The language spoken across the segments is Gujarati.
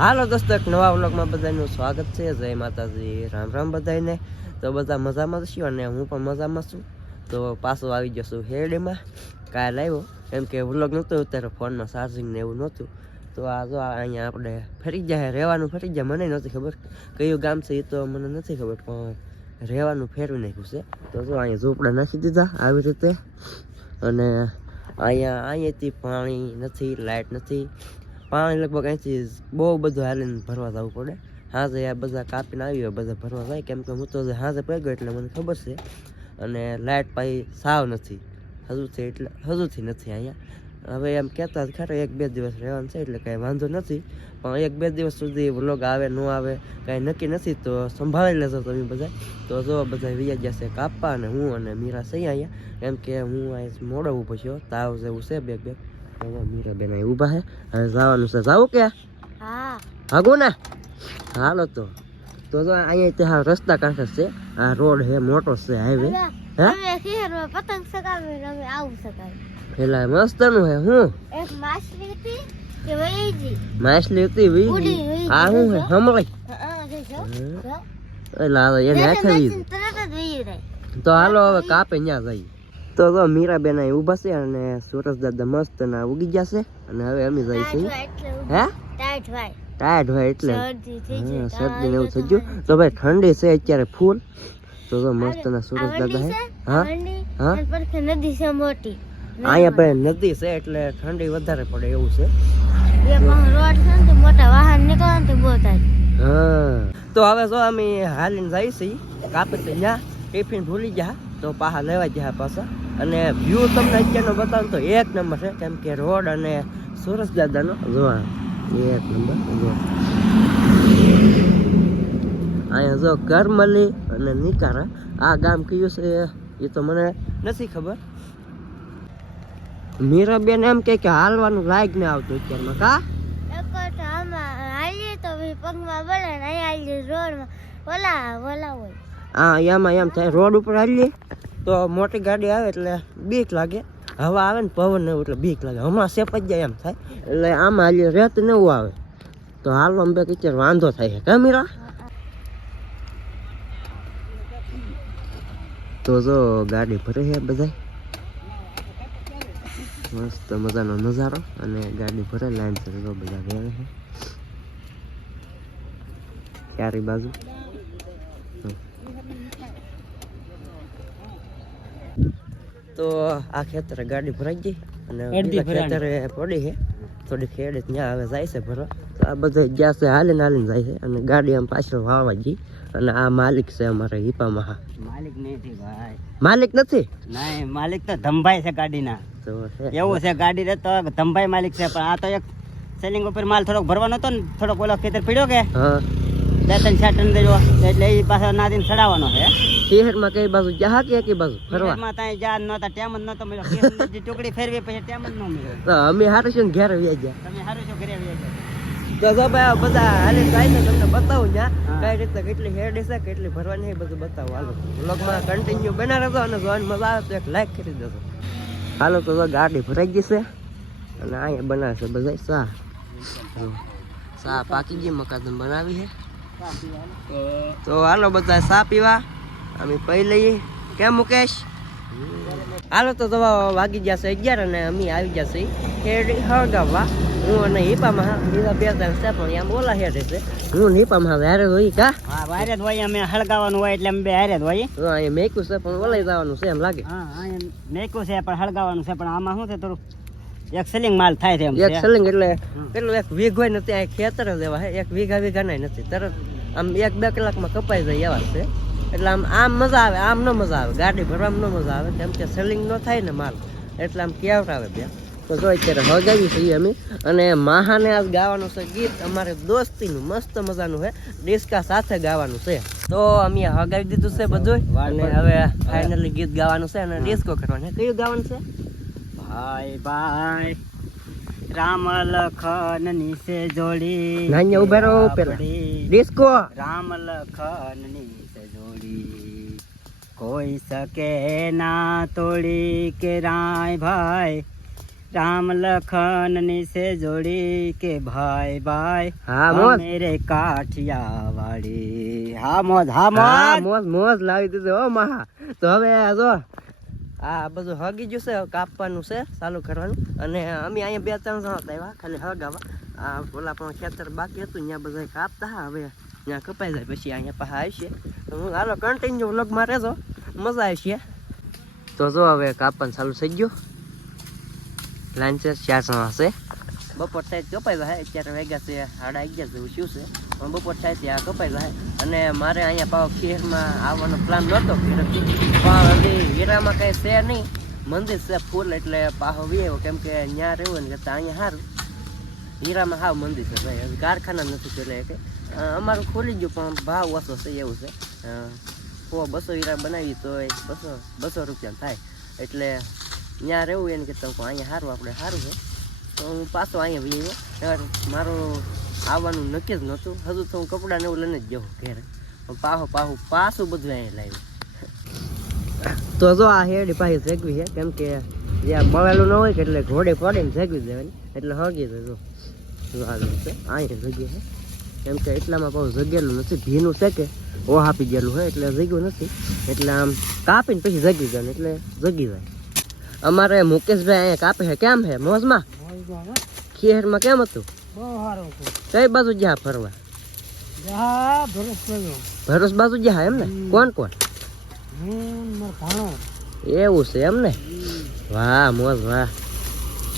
હાલો દોસ્તો, એક નવા વ્લોગમાં બધાનું સ્વાગત છે. જય માતાજી. રામ રામ બધાને તો બધા મજામાં જ અને હું પણ મજામાં છું. તો પાછો આવી જશું હેડમાં. કાલ આવ્યો. એમ કે વ્લોગ નહોતો અત્યારે ફોનમાં ચાર્જિંગ ને એવું નહોતું. તો આ જો અહીંયા આપણે ફરી જાય રહેવાનું ફરી જાય મને નથી ખબર કયું ગામ છે એ તો મને નથી ખબર, પણ રહેવાનું ફેરવી નાખ્યું છે. તો જો અહીંયા ઝૂંપડા નાખી દીધા આવી રીતે. અને અહીંયા અહીંયાથી પાણી નથી લાઇટ નથી. પાણી લગભગ અહીંથી બહુ બધું હાલીને ભરવા જવું પડે. હાજે આ બધા કાપીને આવી હોય, બધા ભરવા જાય. કેમ કે હું તો હાજે ગયો એટલે મને ખબર છે. અને લાઇટ પાઈ સાવ નથી. હજુથી એટલે હજુથી નથી અહીંયા. હવે એમ કહેતા જ ખરા, એક બે દિવસ રહેવાનું છે એટલે કાંઈ વાંધો નથી. પણ એક બે દિવસ સુધી વ્લોગ આવે, ન આવે, કાંઈ નક્કી નથી, તો સંભાળી લેજો તમે બધા તો જો બધા વિયા છે કાપવા અને હું અને મીરા સહી અહીંયા. કેમ કે હું અહીં મોડો ઊભો છું તાવ જેવું છે બેગ બેગ. મીરાબેન અહીં ઊભા છે હવે જવાનું છે જાવું કે હા ભાગો ને હાલો તો તો જો અહીંયા ત્યાં રસ્તા કાંઠે છે આ રોડ છે મોટો છે હાઈવે હે પતંગ આવું પેલા મસ્તનું છે હું એક માછલી હતી કે વહીજી માછલી હતી વી ઉડી, ઉડી, આ શું છે હમણાં હા જો જો હમ. જો. એને રહે તો હાલો હવે કાપે ત્યાં જઈએ તો તો મીરાબેન અહીં ઊભા છે અને સુરજ દાદા મસ્ત ના ઉગી ગયા છે અને હવે અમે ટાઈટ છીએ હે ટાયર્ડ હોય એટલે શરદી હા, શરદી ને એવું થઈ ગયું તો ભાઈ ઠંડી છે અત્યારે ફૂલ તો તો મસ્ત ના સુરજ દાદા હે હા હા? નદી છે મોટી અહીંયા પણ નદી છે એટલે ઠંડી વધારે પડે એવું છે રોડ છે ને તો મોટા વાહન નીકળે ને બહુ થાય હા તો હવે જો અમે હાલીને જઈશી કાપી ત્યાં ટિફિન ભૂલી ગયા તો પાછા લેવા ગયા પાછા અને વ્યૂ તમને અત્યારનો બતાવું તો એક નંબર છે કેમ કે રોડ અને સુરત દાદાનો જોવા એક નંબર જો. અહીંયા જો કરમલી અને નિકારા આ ગામ કયું છે એ? તો મને નથી ખબર. મીરાબેન એમ કે હાલવાનું લાયક ને આવતું અત્યારમાં કા? રોડમાં. ઓલા ઓલા હોય હા એમાં એમ થાય રોડ ઉપર હાલીએ? તો મોટી ગાડી આવે એટલે બીક લાગે. હવા આવે ને પવન એવું એટલે બીક લાગે. હમણાં સેપ જ જાય એમ થાય. એટલે આમાં રેત ને એવું આવે. તો હાલ અંબે કિચર વાંધો થાય છે કેમીરા તો જો ગાડી ભરે છે બધા મસ્ત મજાનો નજારો અને ગાડી ભરે લાઈન તો બધા ગયા છે ચારે બાજુ. તો આ ખેતરે ગાડી ભરાઈ ગઈ અને ખેતરે પડી છે. થોડી ખેડે ત્યાં હવે જાય છે ભરવા. તો આ બધા ગયા છે હાલીને હાલીને જાય છે અને ગાડી આમ પાછળ વાળવા ગઈ. અને આ માલિક છે અમારે હિપામાં માલિક નથી ભાઈ. માલિક નથી? નહીં માલિક તો ધમભાઈ છે ગાડીના. તો એવું છે ગાડી રે તો ધમભાઈ માલિક છે પણ આ તો એક સેલિંગ ઉપર માલ થોડોક ભરવાનો હતો ને થોડોક ઓલો ખેતર પીડ્યો કે? હા. બે ત્રણ ટન દેજો એટલે એ પાછો નાદીને ચડાવવાનો છે. શહેરમાં કઈ બાજુ? જા કે કઈ બાજુ? ફરવા. માં ત્યાં જા નતા ટેમ જ નહોતો મળ્યો જે ટુકડી ફેરવી પછી ટેમ જ ન મળ્યો તો અમે હારું છે ને ઘેર વ્યા ગયા. તમે સારું છો ઘરે વ્યા ગયા? તો ભાઈ બધા હાલે જાય ને તમને બતાવું ત્યાં કઈ રીતે કેટલી હેડ છે કેટલી ભરવાની છે બધું બતાવું. હાલો વ્લોગમાં કન્ટિન્યુ બના રહેતો અને જોવાની મજા આવે તો એક લાઈક કરી દેજો. હાલો તો ગાડી ભરાઈ ગઈ છે અને અહીંયા બનાવશે બધા સા સા પાકી ગઈ મકાન બનાવી છે. તો હાલો બધા સા પીવા? અમે પી લઈએ. કેમ મુકેશ? હાલો તો દવા વાગી જશે અગિયાર અને અમે આવી જશે હેડ હળગાવવા. હું અને હિપામાં બીજા બે ત્રણ છે પણ એમ ઓલા હેડ છે. હું હિપામાં હવે હોય કા? હા વારે જ હોય અમે હળગાવાનું હોય એટલે અમે બે હારે જ હોય. હા અહીંયા મેકું છે પણ ઓલાઈ જવાનું છે એમ લાગે. હા મેકું છે પણ હળગાવાનું છે પણ આમાં શું છે થોડું એક સેલિંગ માલ થાય છે એક સલિંગ એટલે પેલું એક વીઘ હોય ને ત્યાં ખેતર જ એવા એક વીઘા વીઘા નહીં નથી તરત આમ એક બે કલાકમાં કપાઈ જાય એવા છે. એટલે આમ આમ મજા આવે આમ ન મજા આવે ગાડી ભરવામાં ન મજા આવે કેમ કે સેલિંગ ન થાય ને માલ. એટલે આમ કેવટ આવે બે. તો જો અત્યારે હગાવી છીએ અમે અને મહાને આજ ગાવાનું છે ગીત. અમારે દોસ્તીનું મસ્ત મજાનું છે. ડિસ્કા સાથે ગાવાનું છે. તો અમે હગાવી દીધું છે બધું. અને હવે ફાઇનલી ગીત ગાવાનું છે અને ડિસ્કો કરવાનું છે. કયું ગાવાનું છે? ભાઈ ભાઈ. રામ લખન નીચે જોડી. નાન્યા ઊભા રહો પેલા. ડિસ્કો. રામ લખન નીચે જોડી. કોઈ સકે ના તોડી કે રાય ભાઈ. રામ લખનની સે જોડી કે ભાઈ ભાઈ. હા મેરે કાઠિયા વાડી હા મોજ હા મોજ. મોજ મોજ લાવી દીધો હો મહા. તો હવે આ જો આ બધું હગી ગયું છે, કાપવાનું છે, ચાલુ કરવાનું. અને અમે અહીંયા બે ત્રણ જણા હતા એવા, ખાલી હગાવા. આ ઓલા પણ ખેતર બાકી હતું, ત્યાં બધા કાપતા, હવે ત્યાં કપાઈ જાય, પછી અહીંયા પાછા આવશે તો હું હાલો કન્ટિન્યુ વ્લોગમાં રહેજો. મજા આવશે. તો જો હવે કાપવાનું ચાલુ થઈ ગયું. લાઈન ચાર જણા છે. બપોર તો કપાઈ જાય, અત્યારે વાગ્યા છે, સાડા અગિયાર જેવું શું છે. બપોર થાય ત્યાં કપાઈ જાય. અને મારે અહીંયા પાવ ખીરમાં આવવાનો પ્લાન નહોતો ખીરથી પણ હજી હીરામાં કંઈ છે નહીં. મંદિર છે ફૂલ એટલે પાહો વી કેમ કે ત્યાં રહેવું ને કરતાં અહીંયા સારું. હીરામાં હાવ મંદિર છે ભાઈ. હજી કારખાના નથી એટલે કે. અમારું ખોલી ગયું, પણ ભાવ ઓછો છે એવું છે. સો બસો હીરા બનાવી તો બસો બસો રૂપિયા થાય. એટલે ત્યાં રહેવું એને કે અહીંયા સારું, આપણે સારું છે. તો હું પાછો અહીંયા આવ્યો મારું આવવાનું નક્કી જ નહોતું. હજુ તો હું કપડાને એવું લઈને જ જવું ઘેરે. પાહો પાહો પાછું બધું અહીંયા લાવ્યું. તો જો આ હેડી પાછી જગવી છે કેમ કે જ્યાં બળેલું ન હોય કે એટલે ઘોડે પડે જગવી દેવાની. એટલે હગી દે જો. જો આ રીતે અહીંયા જગ્યા છે. કેમ કે એટલામાં પાછું જગેલું નથી ભીનું છે કે ઓહ આપી ગયેલું હોય એટલે જગ્યું નથી. એટલે આમ કાપીને પછી જગી જાય એટલે જગી જાય. અમારે મુકેશભાઈ અહીંયા કાપે છે કેમ છે? મોજમાં? ખેરમાં કેમ હતું? બહુ સારું કઈ બાજુ જ્યાં ફરવા? જા ભરસ કર્યો ભરોસ બાજુ જ્યાં એમ ને? કોણ કોણ? હું માર ભાણો. એવું છે એમ ને? વાહ મોજ વાહ.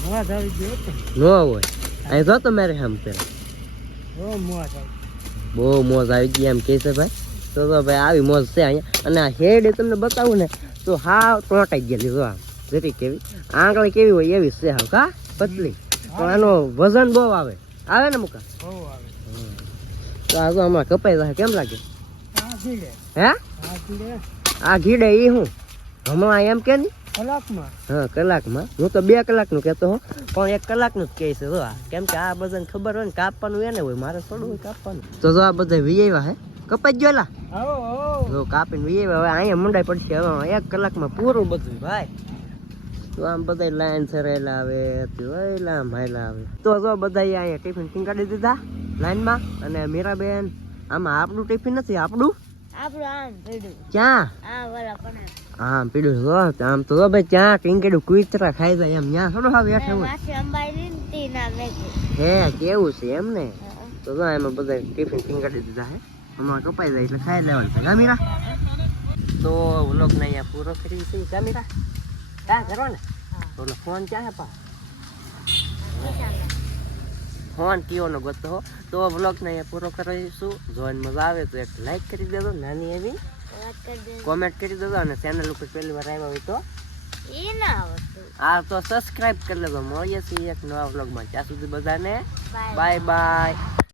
મોજ આવી ગયો નો હોય. અહીં જો તો મારે આમ પેલા બહુ મોજ આવી બહુ મોજ આવી ગઈ એમ કે છે ભાઈ. તો તો ભાઈ આવી મોજ છે અહીંયા. અને આ હેડ તમને બતાવું ને તો હા ટોટાઈ ગયેલી જો આમ. જરી કેવી? આંગળી કેવી હોય એવી છે હા કા? પતલી. પણ આનો વજન બહુ આવે. આવે ને મુકા? તો આ જો હમણાં કપાઈ જાય કેમ લાગે? હે? આ ઘીડે એ હું? હમણાં એમ કે નહીં કલાકમાં. હા કલાકમાં. હું તો બે કલાકનું કહેતો હો પણ એક કલાકનું જ કહે છે જો આ. કેમ કે આ બધાને ખબર હોય ને કાપવાનું એને હોય મારે થોડું હોય કાપવાનું. તો જો આ બધા વિયવા હે. કપાઈ ગયો આવો જો કાપીને વી હવે અહીંયા મુંડાઈ પડશે હવે એક કલાકમાં પૂરું બધું ભાઈ. તો આમ બધા લાઈન સરેલા આવે આવે. તો જો બધા અહીંયા ટિફિન ટીંગાડી દીધા લાઈનમાં અને મીરાબેન આમાં આપણું ટિફિન નથી આપણું? ક્યાં? આ આમ પીડું જો આમ તો ભાઈ ત્યાં ટીંકેડું કુતરા ખાઈ જાય એમ ત્યાં થોડું હવે હે કેવું છે એમ ને? તો જો એમાં બધા ટિફિન ટીંગાડી દીધા હે. હમણાં કપાઈ જાય એટલે ખાઈ લેવાનું છે. ગામીરા તો વ્લોગને અહીંયા પૂરો કરી છે કામીરા કરો ને? ફોન ક્યાં હે પા ફોન કીઓનો ગોતો હો. તો પૂરો કરીશું. જોઈને મજા આવે તો એક લાઈક કરી દેજો નાની એવી. કોમેન્ટ કરી દેજો. અને ચેનલ ઉપર પહેલી વાર આવ્યા હોય તો. હા આ તો સબસ્ક્રાઇબ કરી લેજો. મળીએ છીએ એક નવા વ્લોગમાં ત્યાં સુધી બધાને બાય બાય